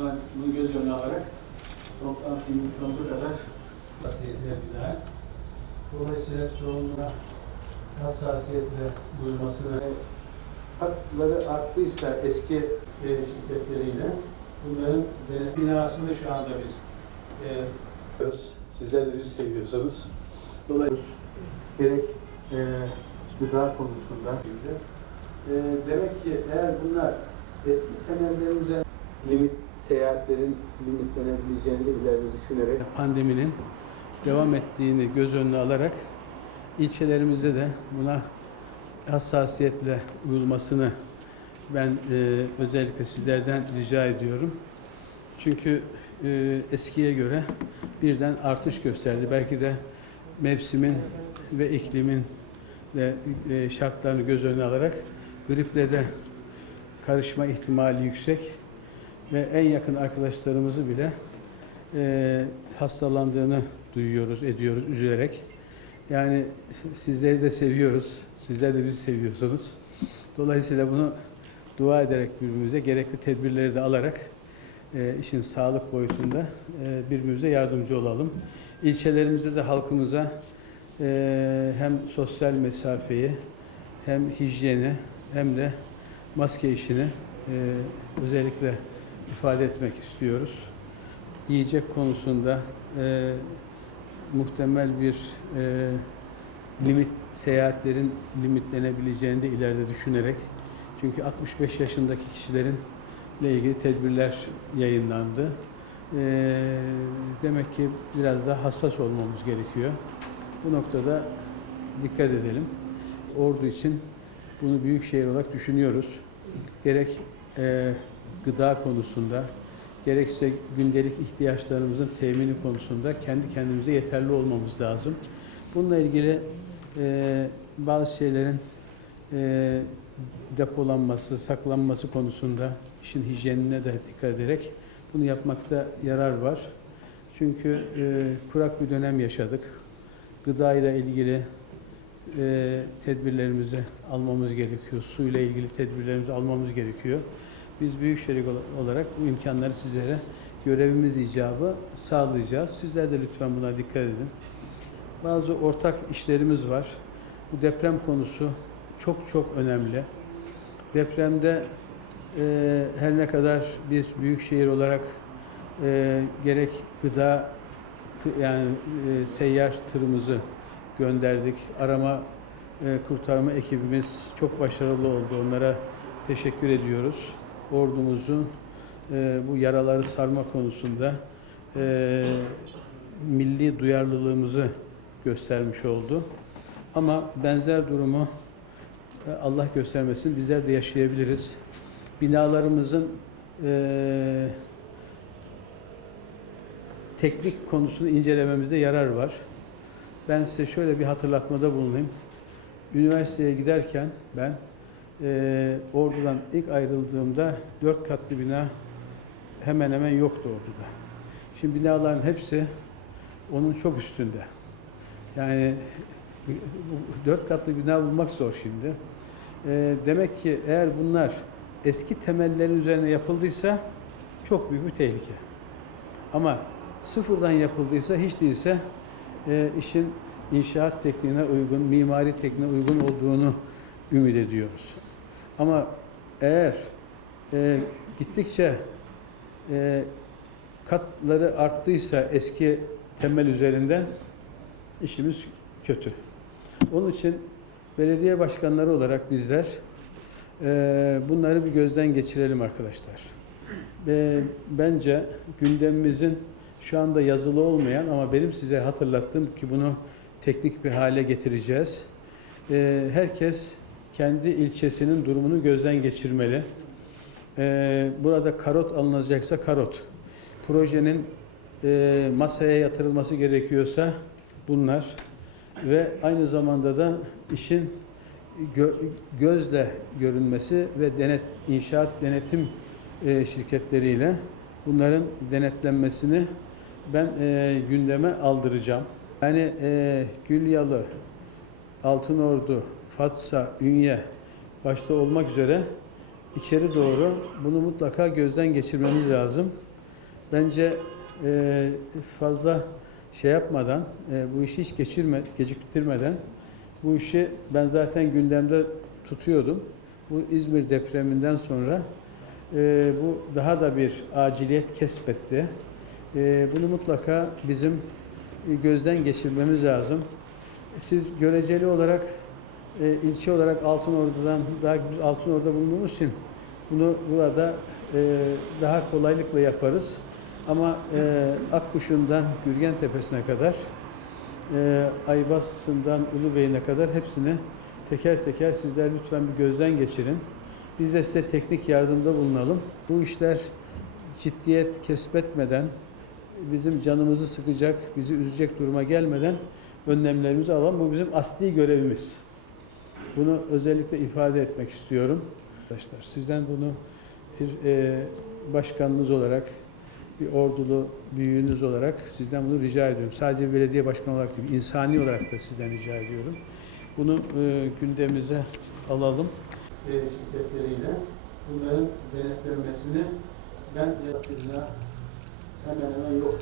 Ben bunu göz önüne alarak toplantı mümkün olduğu kadar hassasiyetler binaen. Dolayısıyla çoğunluğa hassasiyetle duyulmasını hatları arttıysa eski e, şirketleriyle bunların e, binasını şu anda biz e. Sizler de bizi seviyorsanız. Dolayısıyla gerek e, gıda konusunda e, demek ki eğer bunlar eski temellerin üzerine limit seyahatlerin limitlenebileceğini de ileride düşünerek pandeminin devam ettiğini göz önüne alarak ilçelerimizde de buna hassasiyetle uyulmasını ben e, özellikle sizlerden rica ediyorum. Çünkü e, eskiye göre birden artış gösterdi. Belki de mevsimin ve iklimin de e, şartlarını göz önüne alarak griple de karışma ihtimali yüksek ve en yakın arkadaşlarımızı bile e, hastalandığını duyuyoruz, ediyoruz üzülerek. Yani sizleri de seviyoruz, sizler de bizi seviyorsunuz. Dolayısıyla bunu dua ederek birbirimize gerekli tedbirleri de alarak e, işin sağlık boyutunda e, birbirimize yardımcı olalım. İlçelerimizde de halkımıza e, hem sosyal mesafeyi hem hijyeni hem de maske işini e, özellikle ifade etmek istiyoruz. Yiyecek konusunda e, muhtemel bir e, limit seyahatlerin limitlenebileceğini de ileride düşünerek çünkü 65 yaşındaki kişilerin ile ilgili tedbirler yayınlandı. E, demek ki biraz daha hassas olmamız gerekiyor. Bu noktada dikkat edelim. Ordu için bunu büyük şehir olarak düşünüyoruz. Gerek e, gıda konusunda, gerekse gündelik ihtiyaçlarımızın temini konusunda kendi kendimize yeterli olmamız lazım. Bununla ilgili e, bazı şeylerin e, depolanması, saklanması konusunda işin hijyenine de dikkat ederek bunu yapmakta yarar var. Çünkü e, kurak bir dönem yaşadık. Gıda ile ilgili e, tedbirlerimizi almamız gerekiyor. Su ile ilgili tedbirlerimizi almamız gerekiyor. Biz Büyükşehir olarak bu imkanları sizlere görevimiz icabı sağlayacağız. Sizler de lütfen buna dikkat edin. Bazı ortak işlerimiz var. Bu deprem konusu çok çok önemli. Depremde e, her ne kadar biz büyükşehir olarak e, gerek gıda yani e, seyyar tırımızı gönderdik. Arama e, kurtarma ekibimiz çok başarılı oldu. Onlara teşekkür ediyoruz. Ordumuzun e, bu yaraları sarma konusunda e, milli duyarlılığımızı göstermiş oldu. Ama benzer durumu e, Allah göstermesin bizler de yaşayabiliriz. Binalarımızın e, teknik konusunu incelememizde yarar var. Ben size şöyle bir hatırlatmada bulunayım. Üniversiteye giderken ben e, Ordu'dan ilk ayrıldığımda dört katlı bina hemen hemen yoktu Ordu'da. Şimdi binaların hepsi onun çok üstünde. Yani dört katlı bina bulmak zor şimdi. E, demek ki eğer bunlar eski temellerin üzerine yapıldıysa çok büyük bir tehlike. Ama sıfırdan yapıldıysa hiç değilse e, işin inşaat tekniğine uygun, mimari tekniğine uygun olduğunu ümit ediyoruz. Ama eğer e, gittikçe e, katları arttıysa eski temel üzerinden işimiz kötü. Onun için belediye başkanları olarak bizler e, bunları bir gözden geçirelim arkadaşlar. E, bence gündemimizin şu anda yazılı olmayan ama benim size hatırlattığım ki bunu teknik bir hale getireceğiz. E, herkes kendi ilçesinin durumunu gözden geçirmeli. E, burada karot alınacaksa karot. Projenin e, masaya yatırılması gerekiyorsa bunlar ve aynı zamanda da işin gö- gözle görünmesi ve denet inşaat denetim e, şirketleriyle bunların denetlenmesini ben e, gündeme aldıracağım. Yani e, Gülyalı, Altınordu, Fatsa, Ünye başta olmak üzere içeri doğru bunu mutlaka gözden geçirmemiz lazım. bence e, fazla şey yapmadan, e, bu işi hiç geçirme, geciktirmeden bu işi ben zaten gündemde tutuyordum. Bu İzmir depreminden sonra e, bu daha da bir aciliyet kesbetti. E, bunu mutlaka bizim e, gözden geçirmemiz lazım. Siz göreceli olarak e, ilçe olarak Altınordu'dan daha biz Altınordu'da bulunduğumuz için bunu burada e, daha kolaylıkla yaparız. Ama e, Akkuş'undan Gürgen Tepesi'ne kadar e, Aybas'ından Ulubey'ine kadar hepsini teker teker sizler lütfen bir gözden geçirin. Biz de size teknik yardımda bulunalım. Bu işler ciddiyet kesbetmeden, bizim canımızı sıkacak, bizi üzecek duruma gelmeden önlemlerimizi alalım. Bu bizim asli görevimiz. Bunu özellikle ifade etmek istiyorum. Arkadaşlar sizden bunu bir e, başkanınız olarak, bir ordulu büyüğünüz olarak sizden bunu rica ediyorum. Sadece belediye başkanı olarak değil, insani olarak da sizden rica ediyorum. Bunu e, gündemimize alalım. E, şirketleriyle bunların denetlenmesini ben hemen hemen yok.